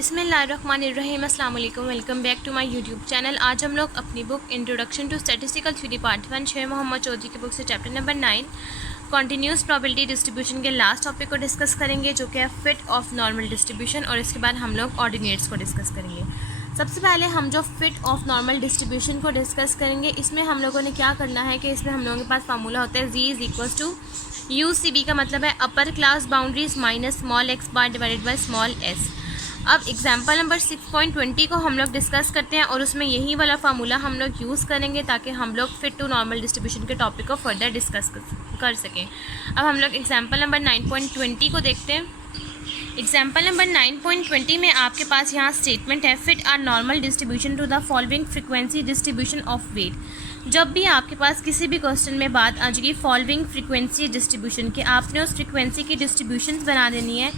बिस्मिल्लाहिर्रहमानिर्रहीम, अस्सलाम वालेकुम। Welcome back to my YouTube channel. आज हम लोग अपनी book introduction to statistical theory part 1 Sher Mohammad Chaudhry की बुक से chapter number 9 continuous probability distribution के लास्ट टॉपिक को डिस्कस करेंगे, जो कि है फिट ऑफ नॉर्मल डिस्ट्रीब्यूशन, और इसके बाद हम लोग ऑर्डिनेट्स को डिस्कस करेंगे। सबसे पहले हम जो फिट ऑफ नॉर्मल डिस्ट्रीब्यूशन को डिस्कस करेंगे, इसमें हम लोगों ने क्या करना है कि इसमें हम लोगों के पास फार्मूला होता है जी इज़ इक्वल्स टू UCB का मतलब है अपर class boundaries minus small x bar divided by small S. अब एग्जाम्पल नंबर 6.20 को हम लोग डिस्कस करते हैं और उसमें यही वाला फार्मूला हम लोग यूज़ करेंगे ताकि हम लोग फिट टू नॉर्मल डिस्ट्रीब्यूशन के टॉपिक को फर्दर डिस्कस कर सकें। अब हम लोग एग्जाम्पल नंबर 9.20 को देखते हैं। एग्जाम्पल नंबर 9.20 में आपके पास यहाँ स्टेटमेंट है fit are normal distribution to the following frequency distribution of weight. जब भी आपके पास किसी भी क्वेश्चन में बात आ जाएगी फॉलोइंग फ्रीक्वेंसी डिस्ट्रीब्यूशन के, आपने उस फ्रीक्वेंसी की डिस्ट्रीब्यूशन बना देनी है।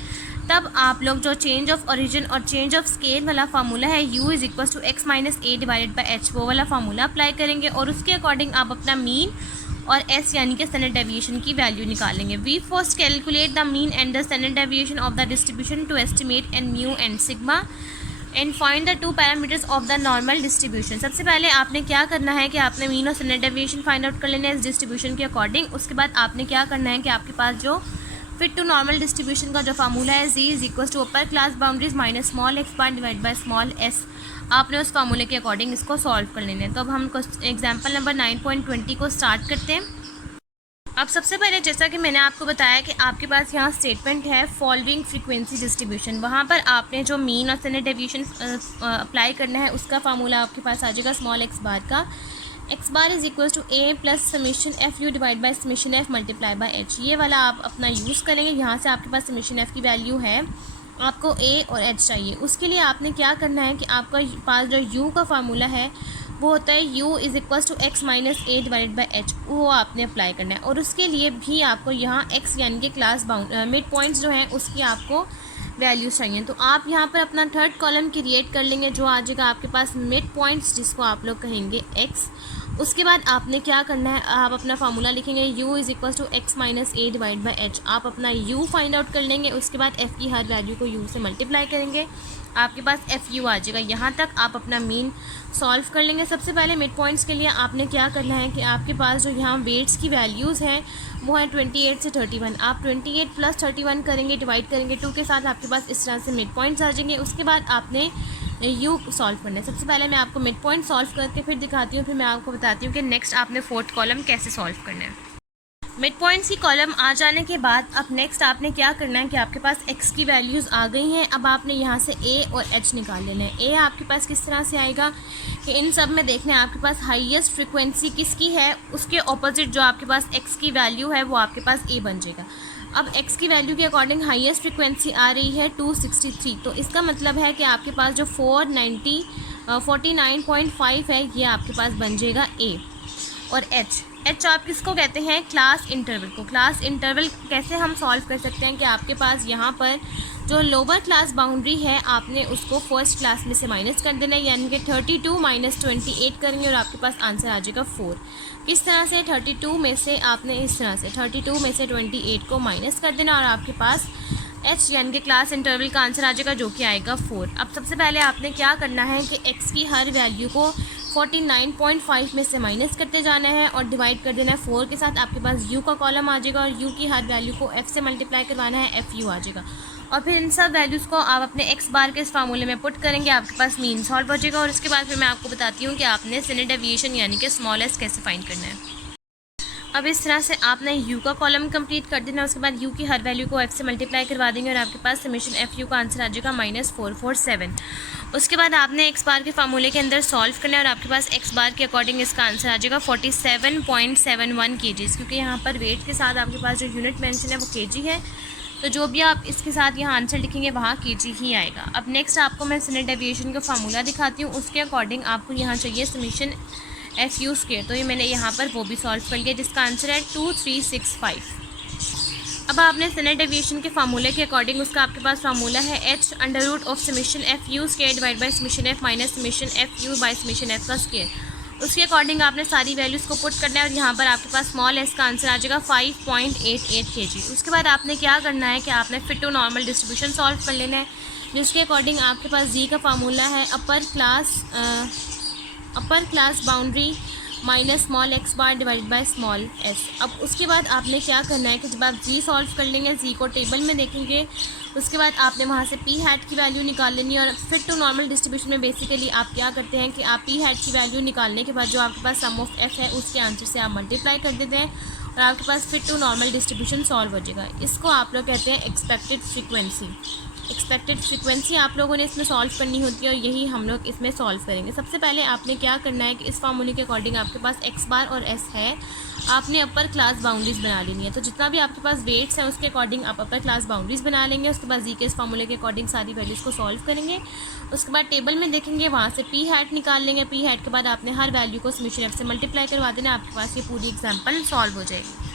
तब आप लोग जो चेंज ऑफ ओरिजिन और चेंज ऑफ स्केल वाला फार्मूला है U is equal to x minus a divided by h, वो वाला फार्मूला अप्लाई करेंगे और उसके अकॉर्डिंग आप अपना मीन और s यानी कि स्टैंडर्ड डेविएशन की वैल्यू निकालेंगे। We first calculate the mean and the standard deviation of the distribution to estimate and mu and sigma and find the two parameters of the normal distribution. सबसे पहले आपने क्या करना है कि आपने मीन और स्टैंडर्ड डेविएशन फाइंड आउट कर लेना है इस डिस्ट्रीब्यूशन के अकॉर्डिंग। उसके बाद आपने क्या करना है कि आपके पास जो फिट टू नॉर्मल डिस्ट्रीब्यूशन का जो फार्मूला है G is equal to upper class boundaries minus small x bar divide by small S, आपने उस फार्मूले के अकॉर्डिंग इसको सॉल्व कर लेना है। तो अब हम एग्जाम्पल नंबर 9.20 को स्टार्ट करते हैं। अब सबसे पहले जैसा कि मैंने आपको बताया कि आपके पास यहाँ स्टेटमेंट है फॉलोइंग फ्रीक्वेंसी डिस्ट्रीब्यूशन, वहाँ पर आपने जो मीन और स्टैंडर्ड डेविएशन अप्लाई करना है उसका फार्मूला आपके पास आ जाएगा स्मॉल एक्स बार का। X bar is equal to a plus summation f u divide by summation f multiply by h, ये वाला आप अपना यूज़ करेंगे। यहाँ से आपके पास समीशन एफ की वैल्यू है, आपको ए और एच चाहिए। उसके लिए आपने क्या करना है कि आपका पास जो यू का फार्मूला है वो होता है u is equals to x minus a divided by h, वो आपने अप्लाई करना है। और उसके लिए भी आपको यहाँ x यानी कि क्लास मिड पॉइंट्स जो हैं उसकी आपको वैल्यूज चाहिए। तो आप यहाँ पर अपना थर्ड कॉलम क्रिएट कर लेंगे, जो आ जाएगा आपके पास मिड पॉइंट्स, जिसको आप लोग कहेंगे x। उसके बाद आपने क्या करना है, आप अपना फार्मूला लिखेंगे u is equal to x minus a divide by h, आप अपना u फाइंड आउट कर लेंगे। उसके बाद f की हर वैल्यू को u से मल्टीप्लाई करेंगे, आपके पास FU आ जाएगा। यहाँ तक आप अपना मीन सॉल्व कर लेंगे। सबसे पहले मिड पॉइंट्स के लिए आपने क्या करना है कि आपके पास जो यहाँ वेट्स की वैल्यूज़ हैं वो है 28 से 31। आप 28 प्लस 31 करेंगे, डिवाइड करेंगे 2 के साथ, आपके पास इस तरह से मिड पॉइंट्स आ जाएंगे। उसके बाद आपने U सॉल्व करना है। सबसे पहले मैं आपको मिड पॉइंट सॉल्व करके फिर दिखाती हूँ, फिर मैं आपको बताती हूँ कि नेक्स्ट आपने फोर्थ कॉलम कैसे सॉल्व करना है। मिड पॉइंट्स की कॉलम आ जाने के बाद अब नेक्स्ट आपने क्या करना है कि आपके पास x की वैल्यूज़ आ गई हैं। अब आपने यहाँ से a और h निकाल लेना है। a आपके पास किस तरह से आएगा कि इन सब में देखना है आपके पास हाईएस्ट फ्रीक्वेंसी किसकी है, उसके ऑपोजिट जो आपके पास x की वैल्यू है वो आपके पास a बन जाएगा। अब x की वैल्यू के अकॉर्डिंग हाईएस्ट फ्रीक्वेंसी आ रही है 263, तो इसका मतलब है कि आपके पास जो 49.5 है ये आपके पास बन जाएगा a। और एच आप किसको कहते हैं, क्लास इंटरवल को। क्लास इंटरवल कैसे हम सॉल्व कर सकते हैं कि आपके पास यहाँ पर जो लोअर क्लास बाउंड्री है आपने उसको फर्स्ट क्लास में से माइनस कर देना है, यानी कि 32 माइनस 28 करेंगे और आपके पास आंसर आ जाएगा 4। किस तरह से 32 में से आपने इस तरह से 32 में से 28 को माइनस कर देना और आपके पास एच यानी कि क्लास इंटरवल का आंसर आ जाएगा, जो कि आएगा 4। अब सबसे पहले आपने क्या करना है कि x की हर वैल्यू को 49.5 में से माइनस करते जाना है और डिवाइड कर देना है 4 के साथ, आपके पास u का कॉलम आ जाएगा और u की हर वैल्यू को f से मल्टीप्लाई करवाना है, FU आ जाएगा। और फिर इन सब वैल्यूज़ को आप अपने x बार के इस फार्मूले में पुट करेंगे, आपके पास मीन सॉल्व हो जाएगा। और उसके बाद फिर मैं आपको बताती हूँ कि आपने स्टैंडर्ड डेविएशन यानी कि स्मॉल एस कैसे फाइंड करना है। अब इस तरह से आपने u का कॉलम कंप्लीट कर देना। उसके बाद u की हर वैल्यू को f से मल्टीप्लाई करवा देंगे और आपके पास समेशन FU का आंसर आ जाएगा -447। उसके बाद आपने x बार के फार्मूले के अंदर सॉल्व करना है और आपके पास x बार के अकॉर्डिंग इसका आंसर आ जाएगा 47.71 kg, क्योंकि यहाँ पर वेट के साथ आपके पास जो यूनिट मेंशन है वो kg है, तो जो भी आप इसके साथ यहाँ आंसर लिखेंगे वहाँ kg ही आएगा। अब नेक्स्ट आपको मैं स्टैंडर्ड डेविएशन का फार्मूला दिखाती हूँ, उसके अकॉर्डिंग आपको यहाँ चाहिए समीशन FU स्क्वायर, तो ये मैंने यहाँ पर वो भी सॉल्व कर लिया जिसका आंसर है 2365। अब आपने स्टैंडर्ड डेविएशन के फार्मूले के अकॉर्डिंग उसका आपके पास फार्मूला है h under root of summation FU square divide by summation f minus summation FU by summation f का स्क्वायर। उसके अकॉर्डिंग आपने सारी वैल्यूज़ को पुट करना है और यहाँ पर आपके पास स्मॉल एस का आंसर आ जाएगा 5.88 kg। उसके बाद आपने क्या करना है कि आपने fit to normal distribution solve कर लेना है। जिसके अकॉर्डिंग आपके पास जी का फार्मूला है अपर class boundary minus small x bar divide by small S. अब उसके बाद आपने क्या करना है कि जब आप जी सॉल्व कर लेंगे, जी को टेबल में देखेंगे, उसके बाद आपने वहाँ से पी हैट की वैल्यू निकाल लेनी है। और फिट टू नॉर्मल डिस्ट्रीब्यूशन में बेसिकली आप क्या करते हैं कि आप पी हैट की वैल्यू निकालने के बाद जो आपके पास सम ऑफ एफ है उसके आंसर से आप मल्टीप्लाई कर देते हैं और आपके पास fit to normal distribution solve हो जाएगा। इसको आप लोग कहते हैं एक्सपेक्टेड फ्रीक्वेंसी आप लोगों ने इसमें सॉल्व करनी होती है और यही हम लोग इसमें सॉल्व करेंगे। सबसे पहले आपने क्या करना है कि इस फार्मूले के अकॉर्डिंग आपके पास एक्स बार और एस है, आपने अपर क्लास बाउंड्रीज बना लेनी है। तो जितना भी आपके पास वेट्स हैं उसके अकॉर्डिंग आप अपर क्लास बाउंड्रीज बना लेंगे। उसके बाद जी के इस फार्मूले के अकॉर्डिंग सारी वैल्यूज़ को सॉल्व करेंगे। उसके बाद टेबल में देखेंगे, वहाँ से पी हैट निकाल लेंगे। पी हैट के बाद आपने हर वैल्यू को समेशन एफ से मल्टीप्लाई करवा देना, आपके पास ये पूरी एग्जाम्पल सॉल्व हो जाएगी।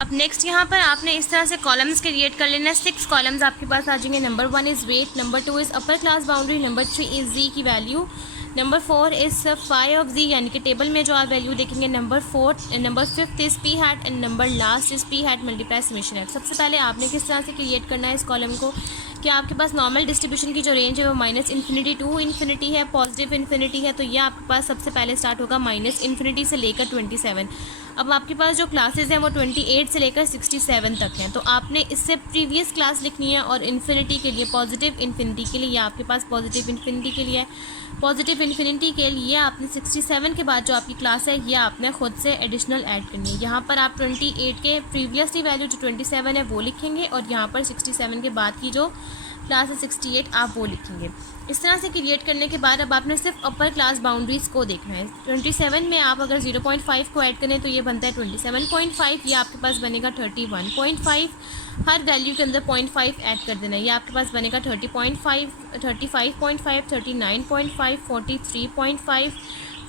अब नेक्स्ट यहाँ पर आपने इस तरह से कॉलम्स क्रिएट कर लेना है। 6 कॉलम्स आपके पास आ जाएंगे। Number 1 is weight, number 2 is upper class boundary, number 3 is G की value, number 4 is phi of G यानी कि टेबल में जो आप वैल्यू देखेंगे, number 5 is P hat and number last is P hat multiply summation F. सबसे पहले आपने किस तरह से क्रिएट करना है इस कॉलम को कि आपके पास नॉर्मल डिस्ट्रीब्यूशन की जो रेंज है वो -इन्फिनिटी टू इन्फिनिटी है, पॉजिटिव इन्फिनिटी है। तो ये आपके पास सबसे पहले स्टार्ट होगा -इन्फिनिटी से लेकर 27। अब आपके पास जो क्लासेस हैं वो 28 से लेकर 67 तक हैं। तो आपने इससे प्रीवियस क्लास लिखनी है और इन्फिनिटी के लिए पॉजिटिव इन्फिनिटी के लिए आपके पास पॉजिटिव इन्फिनिटी के लिए आपने 67 के बाद जो आपकी क्लास है ये आपने खुद से एडिशनल ऐड करनी है। यहाँ पर आप 28 के प्रीवियसली वैल्यू जो 27 है वो लिखेंगे और यहाँ पर 67 के बाद की जो क्लास है 68 आप वो लिखेंगे। इस तरह से क्रिएट करने के बाद अब आपने सिर्फ अपर क्लास बाउंड्रीज़ को देखना है। 27 में आप अगर 0.5 को ऐड करें तो ये बनता है 27.5, ये आपके पास बनेगा 31.5। हर वैल्यू के अंदर 0.5 ऐड कर देना है, ये आपके पास बनेगा 30.5, 35.5, 39.5, 43.5,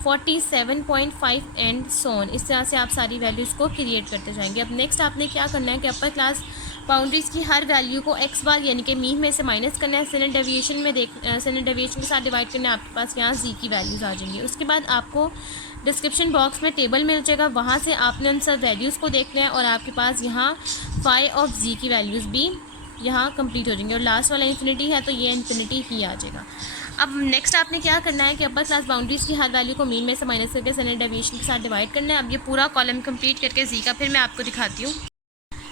47.5 एंड सोन। इस तरह से आप सारी वैल्यूज़ को क्रिएट करते जाएंगे। अब नेक्स्ट आपने क्या करना है कि अपर क्लास बाउंड्रीज़ की हर वैल्यू को एक्स बार यानी कि मीन में से माइनस करना है, स्टैंडर्ड डेविएशन के साथ डिवाइड करना है। आपके पास यहाँ जी की वैल्यूज़ आ जाएंगी। उसके बाद आपको डिस्क्रिप्शन बॉक्स में टेबल मिल जाएगा, वहाँ से आपने उन सब वैल्यूज़ को देखना है और आपके पास यहाँ फाई ऑफ जी की वैल्यूज़ भी यहाँ कंप्लीट हो जाएंगी। और लास्ट वाला इन्फिनिटी है तो ये इन्फिनिटी ही आ जाएगा। अब नेक्स्ट आपने क्या करना है कि अपर क्लास बाउंड्रीज़ की हर वैल्यू को मीन में से माइनस करके स्टैंडर्ड डेविएशन के साथ डिवाइड करना है। अब ये पूरा कॉलम कंप्लीट करके जी का फिर मैं आपको दिखाती हूँ।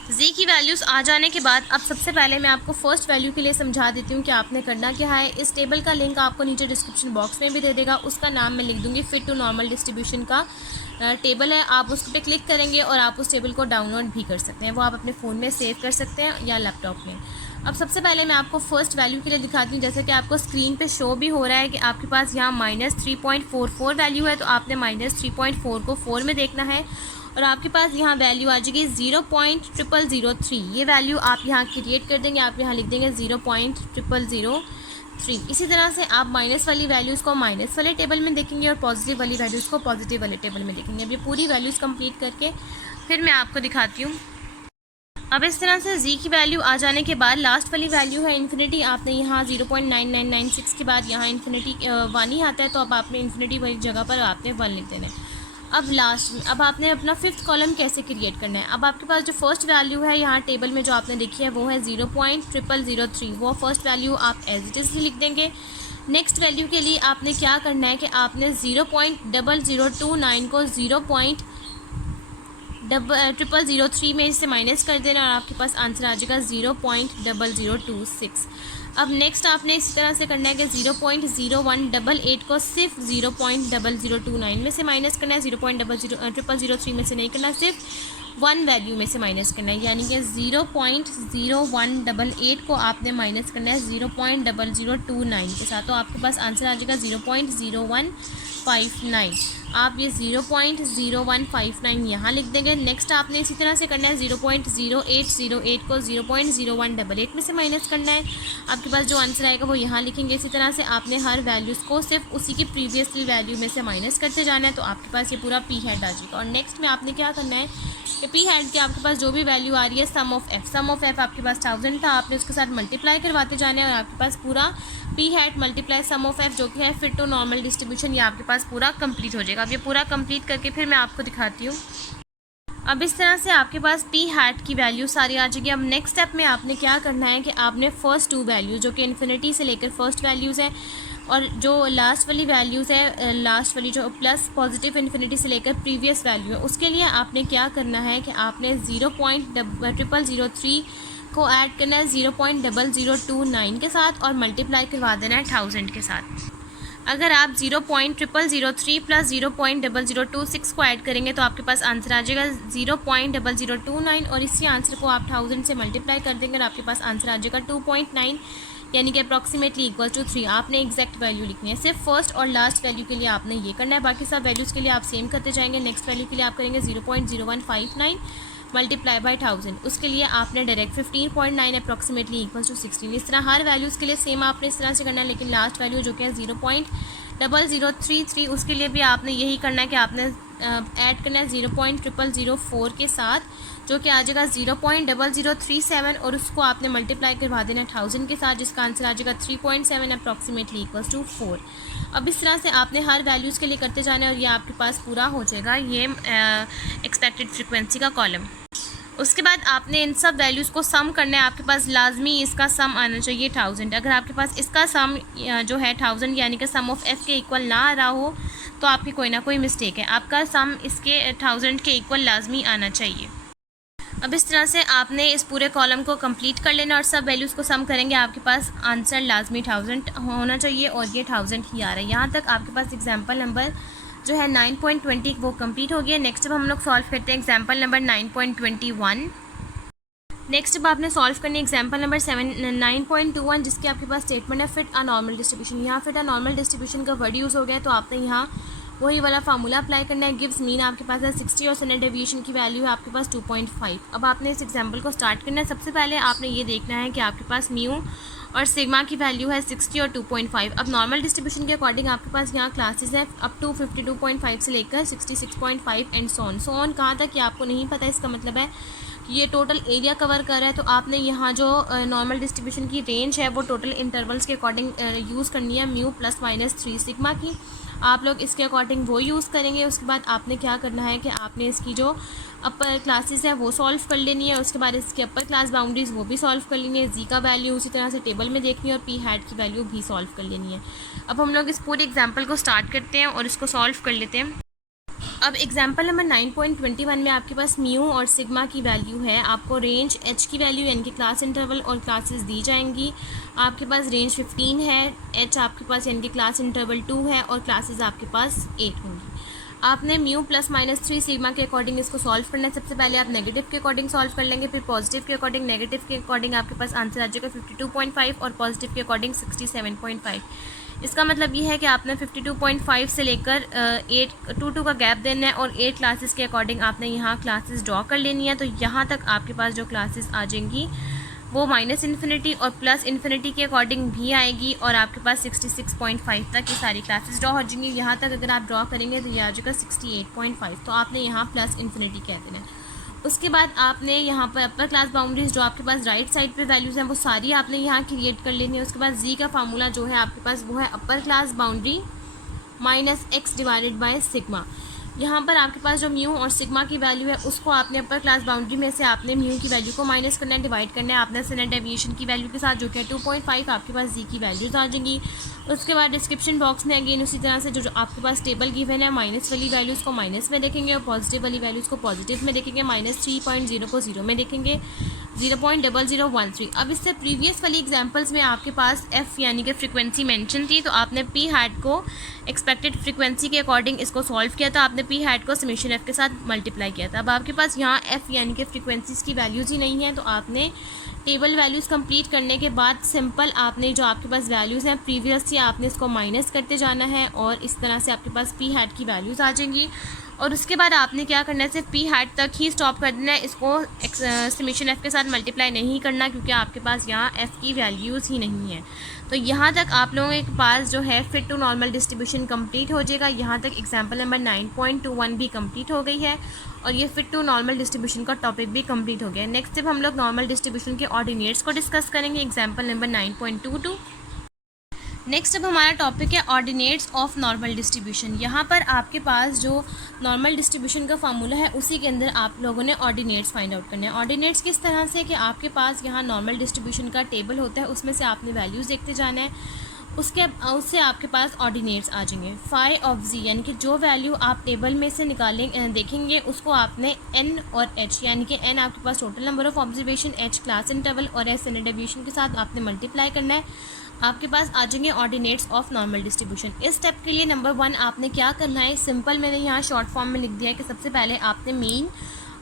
जी की वैल्यूज़ आ जाने के बाद अब सबसे पहले मैं आपको फर्स्ट वैल्यू के लिए समझा देती हूँ कि आपने करना क्या है। इस टेबल का लिंक आपको नीचे डिस्क्रिप्शन बॉक्स में भी दे देगा, उसका नाम मैं लिख दूँगी। फिट टू नॉर्मल डिस्ट्रीब्यूशन का टेबल है, आप उस पर क्लिक करेंगे और आप उस टेबल को डाउनलोड भी कर सकते हैं। वो आप अपने फ़ोन में सेव कर सकते हैं या लैपटॉप में। अब सबसे पहले मैं आपको फर्स्ट वैल्यू के लिए दिखाती हूँ। जैसे कि आपको स्क्रीन पे शो भी हो रहा है कि आपके पास यहाँ -3.44 वैल्यू है, तो आपने -3.4 को 4 में देखना है और आपके पास यहाँ वैल्यू आ जाएगी 0.0003। ये वैल्यू आप यहाँ क्रिएट कर देंगे, आप यहाँ लिख देंगे 0.0003। इसी तरह से आप माइनस वाली वैल्यूज़ को माइनस वाले टेबल में देखेंगे और पॉजिटिव वाली वैल्यूज़ को पॉजिटिव वाले टेबल में देखेंगे। अब ये पूरी वैल्यूज़ कंप्लीट करके फिर मैं आपको दिखाती हूँ। अब इस तरह से जी की वैल्यू आ जाने के बाद लास्ट वाली वैल्यू है इन्फिनिटी। आपने यहाँ 0.9996 के बाद यहाँ इन्फिनिटी 1 ही आता है, तो अब आपने इन्फिनिटी वाली जगह पर आपने 1 लिख देना है। अब लास्ट में अब आपने अपना फिफ्थ कॉलम कैसे क्रिएट करना है। अब आपके पास जो फर्स्ट वैल्यू है यहाँ टेबल में जो आपने देखी है वो है 0.0003। वो फर्स्ट वैल्यू आप एज इट इज़ ही लिख देंगे। नेक्स्ट वैल्यू के लिए आपने क्या करना है कि आपने 0.0029 को 0.0003 में इससे माइनस कर देना और आपके पास आंसर आ जाएगा 0.0026। अब नेक्स्ट आपने इसी तरह से करना है कि 0.0188 को सिर्फ 0.0029 में से माइनस करना है, 0.0003 में से नहीं करना, सिर्फ 1 वैल्यू में से माइनस करना है, यानी कि 0.0188 को आपने माइनस करना है 0.0029 के साथ, तो आपके पास आंसर आ जाएगा 0.0159। आप ये 0.0159 यहाँ लिख देंगे। नेक्स्ट आपने इसी तरह से करना है 0.0808 को 0.0188 में से माइनस करना है। आपके पास जो आंसर आएगा वो यहाँ लिखेंगे। इसी तरह से आपने हर वैल्यूज़ को सिर्फ उसी की प्रीवियसली वैल्यू में से माइनस करते जाना है, तो आपके पास ये पूरा पी हेड आ जाएगा। और नेक्स्ट में आपने क्या करना है कि पी हेड के आपके पास जो भी वैल्यू आ रही है सम ऑफ एफ आपके पास 1000 था, आपने उसके साथ मल्टीप्लाई करवाते जाना है और आपके पास पूरा p head multiply sum of f जो कि है फिट टू नॉर्मल डिस्ट्रीब्यूशन, ये आपके पास पूरा कंप्लीट हो जाएगा। अब ये पूरा कंप्लीट करके फिर मैं आपको दिखाती हूँ। अब इस तरह से आपके पास पी हैट की वैल्यू सारी आ जाएगी। अब नेक्स्ट स्टेप में आपने क्या करना है कि आपने फर्स्ट टू वैल्यू जो कि इन्फिनिटी से लेकर फर्स्ट वैल्यूज़ है और जो लास्ट वाली वैल्यूज़ है, लास्ट वाली जो प्लस पॉजिटिव इन्फिनिटी से लेकर प्रीवियस वैल्यू है, उसके लिए आपने क्या करना है कि आपने 0.0003 को ऐड करना है 0.0029 के साथ और मल्टीप्लाई करवा देना है 1000 के साथ। अगर आप 0.0003 प्लस 0.0026 को ऐड करेंगे तो आपके पास आंसर आ जाएगा 0.0029 और इसी आंसर को आप 1000 से मल्टीप्लाई कर देंगे और आपके पास आंसर आ जाएगा 2.9 यानी कि अप्रॉक्सीमेटली इक्वल टू 3। आपने एग्जैक्ट वैल्यू लिखनी है, सिर्फ फर्स्ट और लास्ट वैल्यू के लिए आपने ये करना है, बाकी सब वैल्यूज़ के लिए आप सेम करते जाएंगे। नेक्स्ट वैल्यू के लिए आप करेंगे 0.0159 मल्टीप्लाई बाई 1000, उसके लिए आपने डायरेक्ट 15.9 अप्रॉक्सीमेटली इक्वल्स टू 16। इस तरह हर वैल्यूज़ के लिए सेम आपने इस तरह से करना है, लेकिन लास्ट वैल्यू जो कि है 0.0033 उसके लिए भी आपने यही करना है कि आपने ऐड करना है 0.0004 के साथ जो कि आ जाएगा 0.0037 और उसको आपने मल्टीप्लाई करवा देना 1000 के साथ जिसका आंसर आ जाएगा 3.7 अप्रॉक्सीमेटली इक्वल्स टू 4। अब इस तरह से आपने हर वैल्यूज़ के लिए करते जाना है और ये आपके पास पूरा हो जाएगा ये एक्सपेक्टेड फ्रिक्वेंसी का कॉलम। उसके बाद आपने इन सब वैल्यूज़ को सम करना है। आपके पास लाजमी इसका सम आना चाहिए 1000। अगर आपके पास इसका सम जो है 1000 यानी कि सम ऑफ एफ़ के इक्वल ना आ रहा हो तो आपकी कोई ना कोई मिस्टेक है। आपका सम इसके 1000 के इक्वल लाजमी आना चाहिए। अब इस तरह से आपने इस पूरे कॉलम को कंप्लीट कर लेना और सब वैल्यूज़ को सम करेंगे, आपके पास आंसर लाजमी 1000 होना चाहिए और ये 1000 ही आ रहा है। यहाँ तक आपके पास एग्जाम्पल नंबर जो है 9.20 वो कंप्लीट हो गया। नेक्स्ट अब हम लोग सॉल्व करते हैं एग्जाम्पल नंबर 9.21। नेक्स्ट अब आपने सॉल्व करनी है एग्जाम्पल नंबर 9.21 जिसकी आपके पास स्टेटमेंट है फिट अ नॉर्मल डिस्ट्रीब्यूशन। यहाँ फिट अ नॉर्मल डिस्ट्रीब्यूशन का वर्ड यूज़ हो गया तो आपने यहाँ वही वाला फार्मूला अप्लाई करना है। गिव्स मीन आपके पास है 60 और स्टैंडर्ड डेविएशन की वैल्यू है आपके पास 2.5। अब आपने इस एग्जाम्पल को स्टार्ट करना है। सबसे पहले आपने ये देखना है कि आपके पास म्यू और सिग्मा की वैल्यू है 60 और 2.5। अब नॉर्मल डिस्ट्रीब्यूशन के अकॉर्डिंग आपके पास यहाँ क्लासेस हैं अप टू 52.5 से लेकर 66.5 एंड सो ऑन कहाँ तक कि आपको नहीं पता। इसका मतलब है ये टोटल एरिया कवर कर रहा है तो आपने यहाँ जो नॉर्मल डिस्ट्रीब्यूशन की रेंज है वो टोटल इंटरवल्स के अकॉर्डिंग यूज़ करनी है। म्यू प्लस माइनस 3 सिग्मा की आप लोग इसके अकॉर्डिंग वो यूज़ करेंगे। उसके बाद आपने क्या करना है कि आपने इसकी जो अपर क्लासेस है वो सॉल्व कर लेनी है। उसके बाद इसकी अपर क्लास बाउंड्रीज़ वो भी सॉल्व कर लेनी है। जी का वैल्यू उसी तरह से टेबल में देखनी है और पी हैट की वैल्यू भी सॉल्व कर लेनी है। अब हम लोग इस पूरे एग्जाम्पल को स्टार्ट करते हैं और इसको सॉल्व कर लेते हैं। अब एग्जाम्पल नंबर 9.21 में आपके पास म्यू और सिग्मा की वैल्यू है। आपको रेंज एच की वैल्यू यानी कि क्लास इंटरवल और क्लासेस दी जाएंगी। आपके पास रेंज 15 है, एच आपके पास यानी कि क्लास इंटरवल 2 है और क्लासेस आपके पास 8 होंगी। आपने म्यू प्लस माइनस 3 सिग्मा के अकॉर्डिंग इसको सॉल्व करना है। सबसे पहले आप नेगेटिव के अकॉर्डिंग सॉल्व कर लेंगे, फिर पॉजिटिव के अकॉर्डिंग, नेगेटिव के अकॉर्डिंग आपके पास आंसर आ जाएगा 52.5 और पॉजिटिव के अकॉर्डिंग 67.5। इसका मतलब ये है कि आपने 52.5 से लेकर 8 का गैप देना है और 8 क्लासेस के अकॉर्डिंग आपने यहाँ क्लासेस ड्रॉ कर लेनी है। तो यहाँ तक आपके पास जो क्लासेस आ जाएंगी वो माइनस इन्फिनिटी और प्लस इन्फिनिटी के अकॉर्डिंग भी आएगी और आपके पास 66.5 तक ये सारी क्लासेस ड्रॉ हो जाएंगी। यहाँ तक अगर आप ड्रॉ करेंगे तो ये आ जाएगा 68.5, तो आपने यहाँ प्लस इन्फिनिटी कह देना है। उसके बाद आपने यहाँ पर अपर क्लास बाउंड्रीज जो आपके पास राइट साइड पे वैल्यूज़ हैं वो सारी आपने यहाँ क्रिएट कर लेनी है। उसके बाद जी का फार्मूला जो है आपके पास वो है अपर class boundary minus x divided by sigma. यहाँ पर आपके पास जो म्यू और सिग्मा की वैल्यू है उसको आपने अपर क्लास बाउंड्री में से आपने म्यू की वैल्यू को माइनस करना है, डिवाइड करना है आपने स्टैंडर्ड डेविएशन की वैल्यू के साथ जो कि 2.5 आपके पास जी की वैल्यूज़ आ जाएंगी। उसके बाद डिस्क्रिप्शन बॉक्स में अगेन उसी तरह से जो आपके पास टेबल गिवन है माइनस वाली वैल्यूज़ को माइनस में देखेंगे और पॉजिटिव वाली वैल्यूज़ को पॉजिटिव में देखेंगे, -3.0 को 0 में देखेंगे, 0.0013। अब इससे प्रीवियस वाली एग्जाम्पल्स में आपके पास एफ़ यानी कि फ्रिक्वेंसी मेंशन थी तो आपने पी हैट को एक्सपेक्टेड फ्रिक्वेंसी के अकॉर्डिंग इसको सॉल्व किया था। आपने पी हैट को समेशन एफ़ के साथ मल्टीप्लाई किया था। अब आपके पास यहाँ एफ़ यानी कि फ्रिक्वेंसीज़ की वैल्यूज़ ही नहीं है तो आपने टेबल वैल्यूज़ कंप्लीट करने के बाद सिंपल आपने जो आपके पास वैल्यूज़ हैं प्रीवियस से आपने इसको माइनस करते जाना है और इस तरह से आपके पास पी हैट की वैल्यूज़ आ जाएंगी। और उसके बाद आपने क्या करना है, सिर्फ पी हैट तक ही स्टॉप कर देना है, इसको समेशन एफ़ के साथ मल्टीप्लाई नहीं करना क्योंकि आपके पास यहाँ एफ़ की वैल्यूज़ ही नहीं है। तो यहाँ तक आप लोगों के पास जो है fit to normal distribution complete हो जाएगा। यहाँ तक एग्जाम्पल नंबर 9.21 भी कंप्लीट हो गई है और ये फिट टू नॉर्मल डिस्ट्रीब्यूशन का टॉपिक भी कंप्लीट हो गया है। नेक्स्ट जब हम लोग नॉर्मल डिस्ट्रीब्यूशन के ऑर्डिनेट्स को डिस्कस करेंगे एग्जाम्पल नंबर 9.22। नेक्स्ट अब हमारा टॉपिक है ऑर्डिनेट्स ऑफ नॉर्मल डिस्ट्रीब्यूशन। यहाँ पर आपके पास जो नॉर्मल डिस्ट्रीब्यूशन का फार्मूला है उसी के अंदर आप लोगों ने ऑर्डिनेट्स फाइंड आउट करने हैं। ऑर्डिनेट्स किस तरह से कि आपके पास यहाँ नॉर्मल डिस्ट्रीब्यूशन का टेबल होता है, उसमें से आपने वैल्यूज़ देखते जाना है, उससे आपके पास ऑर्डिनेट्स आ जाएंगे। फाई ऑफ जी यानी कि जो वैल्यू आप टेबल में से देखेंगे उसको आपने एन और एच यानी कि एन आपके पास total number of observation, H class interval और एस स्टैंडर्ड डेविएशन के साथ आपने मल्टीप्लाई करना है, आपके पास आ जाएंगे ऑर्डिनेट्स ऑफ नॉर्मल डिस्ट्रीब्यूशन। इस स्टेप के लिए नंबर 1 आपने क्या करना है, सिंपल मैंने यहाँ शॉर्ट फॉर्म में लिख दिया है कि सबसे पहले आपने मीन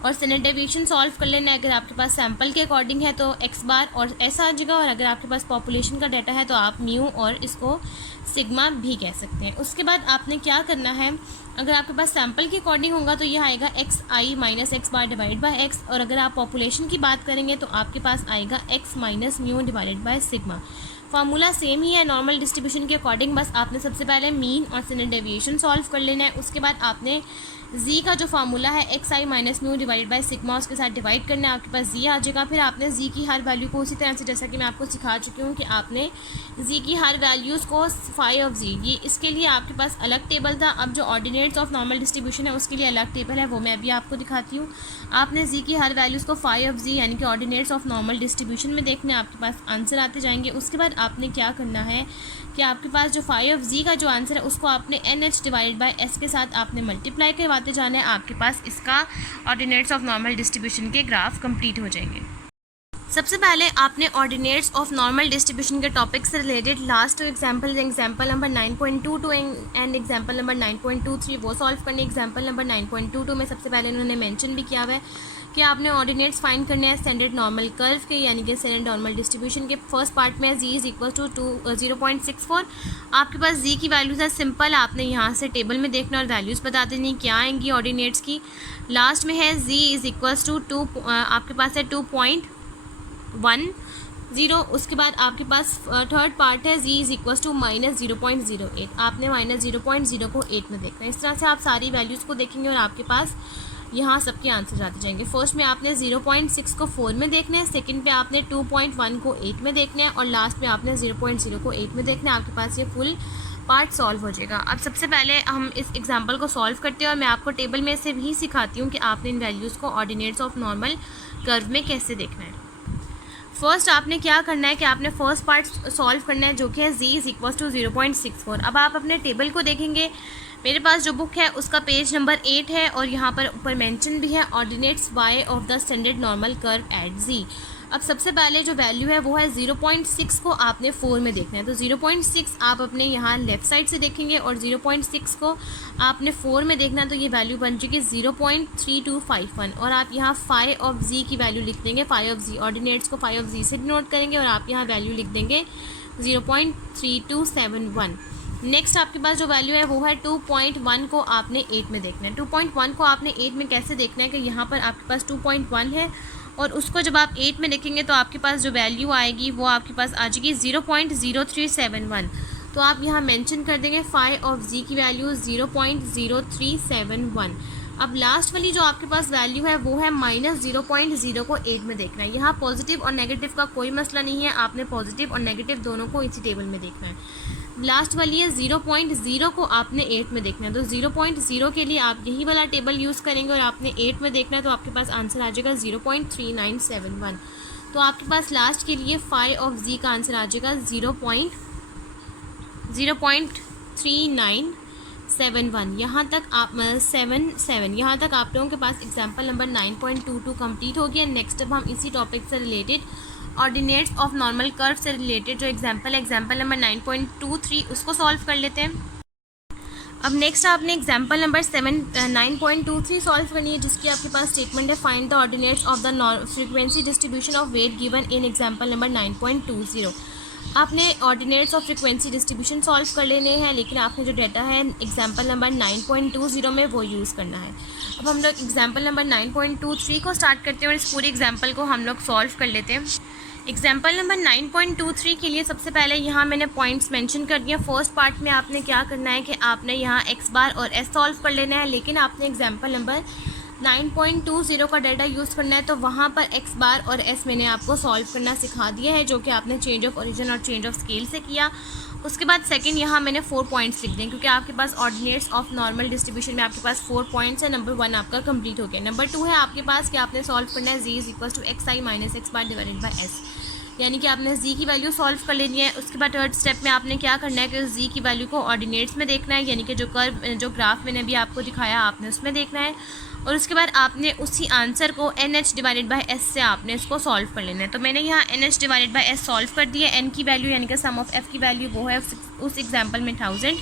और स्टैंडर्ड डेविएशन सॉल्व कर लेना है। अगर आपके पास सैम्पल के अकॉर्डिंग है तो एक्स बार और एस आ जाएगा, और अगर आपके पास पॉपुलेशन का डाटा है तो आप म्यू और इसको सिग्मा भी कह सकते हैं। उसके बाद आपने क्या करना है, अगर आपके पास सैम्पल के अकॉर्डिंग होगा तो यह आएगा एक्स आई minus x bar divide bye x, और अगर आप पॉपुलेशन की बात करेंगे तो आपके पास आएगा X minus mu divided by sigma. Formula same ही है नॉर्मल डिस्ट्रीब्यूशन के अकॉर्डिंग, बस आपने सबसे पहले मीन और स्टैंडर्ड डेविएशन सॉल्व कर लेना है। उसके बाद आपने जी का जो फार्मूला है x I minus mu divide by sigma उसके साथ डिवाइड करना है, आपके पास जी आ जाएगा। फिर आपने जी की हर वैल्यू को उसी तरह से, जैसा कि मैं आपको सिखा चुकी हूँ कि आपने जी की हर वैल्यूज़ को फाई ऑफ जी, ये इसके लिए आपके पास अलग टेबल था। अब जो ऑर्डिनेट्स ऑफ नॉर्मल डिस्ट्रीब्यूशन है उसके लिए अलग टेबल है, वो मैं अभी आपको दिखाती हूँ। आपने जी की हर वैल्यूज़ को फाई ऑफ जी यानी कि ऑर्डिनेट्स ऑफ नॉर्मल डिस्ट्रीब्यूशन में देखने, आपके पास आंसर आते जाएंगे। उसके बाद आपने क्या करना है कि आपके पास जो फाई ऑफ जी का जो आंसर है उसको आपने n h divide by s के साथ आपने मल्टीप्लाई करवाते जाना है, आपके पास इसका ऑर्डिनेट्स ऑफ नॉर्मल डिस्ट्रीब्यूशन के ग्राफ कंप्लीट हो जाएंगे। सबसे पहले आपने ऑर्डिनेट्स ऑफ नॉर्मल डिस्ट्रीब्यूशन के टॉपिक से related last example number 9.22 and example number 9.23 वो सॉल्व करने। एग्जांपल नंबर 9.22 में सबसे पहले उन्होंने मेंशन भी किया हुआ है कि आपने ऑर्डिनेट्स फाइंड करने हैं स्टैंडर्ड नॉर्मल कर्व के, यानी कि स्टैंडर्ड नॉर्मल डिस्ट्रीब्यूशन के। फर्स्ट पार्ट में जी इज इक्वल टू 0.64। आपके पास जी की वैल्यूज़ है, सिंपल आपने यहाँ से टेबल में देखना और वैल्यूज़ बता देनी क्या आएंगी ऑर्डिनेट्स की। लास्ट में है जी इज इक्वल टू आपके पास है 2.10। उसके बाद आपके पास थर्ड पार्ट है G is equal to minus 0.08, आपने माइनस 0.0 को 8 में देखना है। इस तरह से आप सारी वैल्यूज़ को देखेंगे और आपके पास यहाँ सबके आंसर आते जाएंगे। फर्स्ट में आपने 0.6 को 4 में देखना है, सेकंड पे आपने 2.1 को 8 में देखना है, और लास्ट में आपने 0.0 को 8 में देखना है। आपके पास ये फुल पार्ट सॉल्व हो जाएगा। अब सबसे पहले हम इस एग्जांपल को सॉल्व करते हैं और मैं आपको टेबल में से भी सिखाती हूँ कि आपने इन वैल्यूज़ को ऑर्डिनेट्स ऑफ नॉर्मल कर्व में कैसे देखना है। फर्स्ट आपने क्या करना है कि आपने फर्स्ट पार्ट सॉल्व करना है जो कि है जी इज इक्वल टू 0.64। अब आप अपने टेबल को देखेंगे, मेरे पास जो बुक है उसका पेज नंबर 8 है और यहाँ पर ऊपर मेंशन भी है ordinates y of the standard normal curve at z. अब सबसे पहले जो वैल्यू है वो है 0.6 को आपने 4 में देखना है, तो 0.6 आप अपने यहाँ लेफ्ट साइड से देखेंगे और 0.6 को आपने 4 में देखना है, तो ये वैल्यू बन चुकी है 0.3251, और आप यहाँ फाई ऑफ जी की वैल्यू लिख देंगे। फाई ऑफ जी ऑर्डिनेट्स को फाई ऑफ जी से नोट करेंगे और आप यहाँ वैल्यू लिख देंगे 0.3271। नेक्स्ट आपके पास जो वैल्यू है वो है 2.1 को आपने 8 में देखना है। 2.1 को आपने 8 में कैसे देखना है कि यहाँ पर आपके पास 2.1 है और उसको जब आप 8 में देखेंगे तो आपके पास जो वैल्यू आएगी वो आपके पास आ जाएगी 0.0371। तो आप यहाँ मेंशन कर देंगे फाई ऑफ जी की वैल्यू 0.0371। अब लास्ट वाली जो आपके पास वैल्यू है वो है माइनस 0.0 को 8 में देखना है। यहाँ पॉजिटिव और नेगेटिव का कोई मसला नहीं है, आपने पॉजिटिव और नेगेटिव दोनों को इसी टेबल में देखना है। लास्ट वाली है 0.0 को आपने 8 में देखना है, तो 0.0 के लिए आप यही वाला टेबल यूज़ करेंगे और आपने 8 में देखना है, तो आपके पास आंसर आ जाएगा 0.3971। तो आपके पास लास्ट के लिए फाई ऑफ जी का आंसर आ जाएगा 0.3971। यहाँ तक आप 7 यहाँ तक आप लोगों के पास एग्जाम्पल नंबर 9.22 कंप्लीट हो गया। नेक्स्ट अब हम इसी टॉपिक से related ordinates of normal curve से रिलेटेड जो एग्जाम्पल नंबर 9.23 उसको सॉल्व कर लेते हैं। अब नेक्स्ट आपने एग्जाम्पल नंबर 9.23 सॉल्व करनी है, जिसकी आपके पास स्टेटमेंट है find the ordinates of the frequency distribution of wait given in example number 9.20। आपने ordinates of frequency distribution solve कर लेने हैं, लेकिन आपने जो डाटा है एग्जाम्पल नंबर 9.20 में वो यूज़ करना है। अब हम लोग एग्जाम्पल नंबर 9.23 को स्टार्ट करते हैं और इस पूरे एग्जाम्पल को हम लोग सॉल्व कर लेते हैं। एग्जाम्पल नंबर 9.23 के लिए सबसे पहले यहाँ मैंने पॉइंट्स मेंशन कर दिया। फर्स्ट पार्ट में आपने क्या करना है कि आपने यहाँ एक्स बार और एस सॉल्व कर लेना है, लेकिन आपने एग्जाम्पल नंबर 9.20 का डाटा यूज़ करना है, तो वहाँ पर एक्स बार और एस मैंने आपको सॉल्व करना सिखा दिया है, जो कि आपने चेंज ऑफ ओरिजिन और चेंज ऑफ स्केल से किया। उसके बाद सेकंड यहाँ मैंने 4 पॉइंट्स लिख दें, क्योंकि आपके पास ऑर्डिनेट्स ऑफ नॉर्मल डिस्ट्रीब्यूशन में आपके पास 4 पॉइंट्स है। नंबर 1 आपका कंप्लीट हो गया। नंबर 2 है आपके पास कि आपने सॉल्व करना है z = xi - x bar divided by s, यानी कि आपने z की वैल्यू सॉल्व कर लेनी है। उसके बाद थर्ड स्टेप में आपने क्या करना है कि z की वैल्यू को ऑर्डिनेट्स में देखना है, यानी कि जो ग्राफ मैंने अभी आपको दिखाया आपने उसमें देखना है। और उसके बाद आपने उसी आंसर को NH डिवाइडेड बाय S से आपने इसको सॉल्व कर लेना है। तो मैंने यहाँ NH divided by S solve कर दिया। N की वैल्यू यानी कि सम ऑफ F की वैल्यू वो है उस एग्जाम्पल में 1000,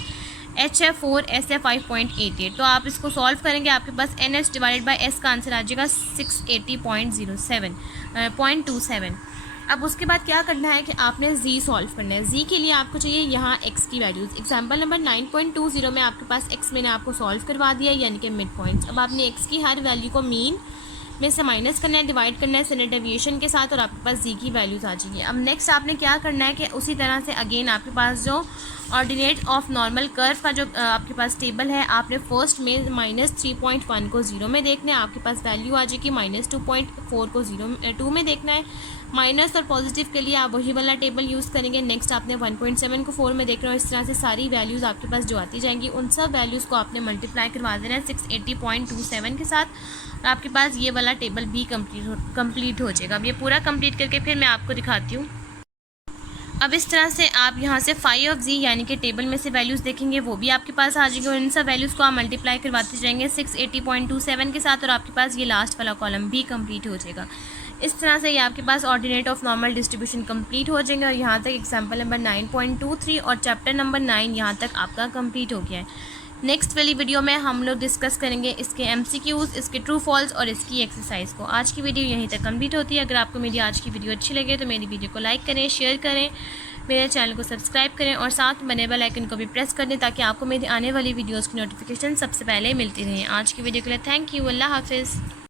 H है 4, S है 5.88। तो आप इसको सॉल्व करेंगे, आपके पास NH डिवाइडेड बाय S का आंसर आ जाएगा 680.27। अब उसके बाद क्या करना है कि आपने z सॉल्व करना है। z के लिए आपको चाहिए यहाँ x की वैल्यूज़। एग्जाम्पल नंबर 9.20 में आपके पास x मैंने आपको सॉल्व करवा दिया, यानी कि मिड पॉइंट्स। अब आपने x की हर वैल्यू को मीन में से माइनस करना है, डिवाइड करना है स्टैंडर्ड डेविएशन के साथ, और आपके पास z की वैल्यूज़ आ जाएगी। अब नेक्स्ट आपने क्या करना है कि उसी तरह से अगेन आपके पास जो ऑर्डिनेट ऑफ नॉर्मल कर्व का जो आपके पास टेबल है, आपने फर्स्ट में -3.1 को 0 में देखना है, आपके पास वैल्यू आ जाएगी। -2.4 को 2 में देखना है। माइनस और पॉजिटिव के लिए आप वही वाला टेबल यूज़ करेंगे। नेक्स्ट आपने 1.7 को 4 में देखना है। इस तरह से सारी वैल्यूज़ आपके पास जो आती जाएंगी, उन सब वैल्यूज़ को आपने मल्टीप्लाई करवा देना है 680.27 के साथ, और आपके पास ये वाला टेबल भी कंप्लीट हो जाएगा। अब ये पूरा कंप्लीट करके फिर मैं आपको दिखाती हूँ। अब इस तरह से आप यहाँ से फाई ऑफ z यानी कि टेबल में से वैल्यूज़ देखेंगे, वो भी आपके पास आ जाएंगे, और इन सब वैल्यूज़ को आप मल्टीप्लाई करवाते जाएंगे 680.27 के साथ, और आपके पास ये लास्ट वाला कॉलम भी कंप्लीट हो जाएगा। इस तरह से ये आपके पास ordinate of normal distribution complete हो जाएंगे, और यहाँ तक एग्जाम्पल नंबर 9.23 और चैप्टर नंबर 9 यहाँ तक आपका कंप्लीट हो गया है। नेक्स्ट वाली वीडियो में हम लोग डिस्कस करेंगे इसके MCQs, इसके ट्रू फॉल्स और इसकी एक्सरसाइज को। आज की वीडियो यहीं तक कंप्लीट होती है। अगर आपको मेरी आज की वीडियो अच्छी लगे तो मेरी वीडियो को लाइक करें, शेयर करें, मेरे चैनल को सब्सक्राइब करें, और साथ बने बेल आइकन को भी प्रेस कर दें, ताकि आपको मेरी आने वाली वीडियोज़ की नोटिफिकेशन सबसे पहले मिलती रहें। आज की वीडियो के लिए थैंक यू। अल्लाह हाफिज़।